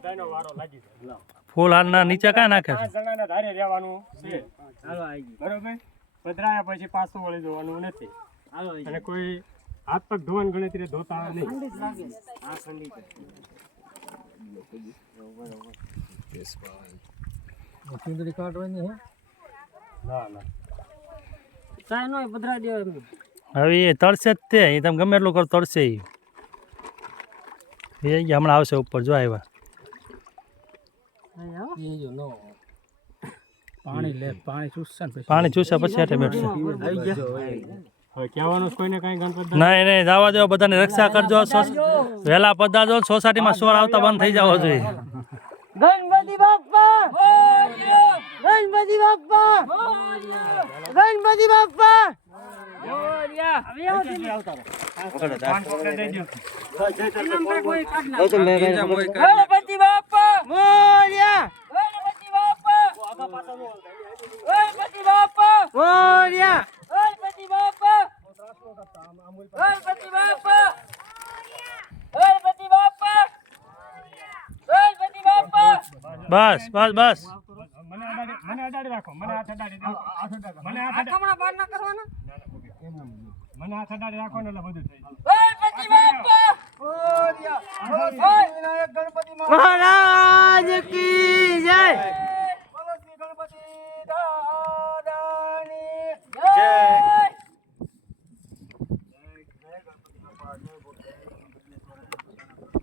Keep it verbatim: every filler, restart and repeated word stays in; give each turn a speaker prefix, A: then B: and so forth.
A: બધાનો વારો લાગી જાય
B: ફૂલ હારના નીચે કાં નાખે
A: પાંચ જણાના ધારે રહેવાનું છે બરોબર પધરાયા પછી પાછું વળી જવાનું નથી અને કોઈ હાથ પગ ધોવાની ગણતરી ધોતા નહીં ના ના
B: હવે એ તળશે જ તે એ તમે ગમે એટલું કરો તળશે એ એ હમણાં આવશે ઉપર જો આવ્યા
C: પાણી લે પાણી ચૂસશે ને પછી
B: પાણી ચૂસે પછી હાથે બેઠશે
A: હવે કહેવાનું કોઈને કાંઈ ગણપત
B: નહીં નહીં જવા દો બધાને રક્ષા કરજો વહેલા પધારજો સોસાયટીમાં સોળ આવતા બંધ થઈ જવો જોઈએ
D: ગણપતિ બાપ્પા ગણપતિ બાપ્પા ગણપતિ બાપ્પા ગણપતિ બાપ્પા મોર્યા ગણપતિ બાપ્પા ગણપતિ બાપ્પા મોર્યા ગણપતિ બાપ્પા ગણપતિ બાપ્પા ગણપતિ બાપ્પા ગણપતિ બાપ્પા
B: બસ બસ બસ
A: મને અડાડી મને અડાડી રાખો મને હાથ અડાડી રાખો હાથ અડાડી મને હાથ અડાડી
D: હમણાં બહાર ના કરવાના
A: મને હાથ અડાડી રાખો ને એટલે બધું થઈ જાય
D: ગણપતિ બાપ્પા મોર્યા વિનાયક ગણપતિ મહારાજ કી જય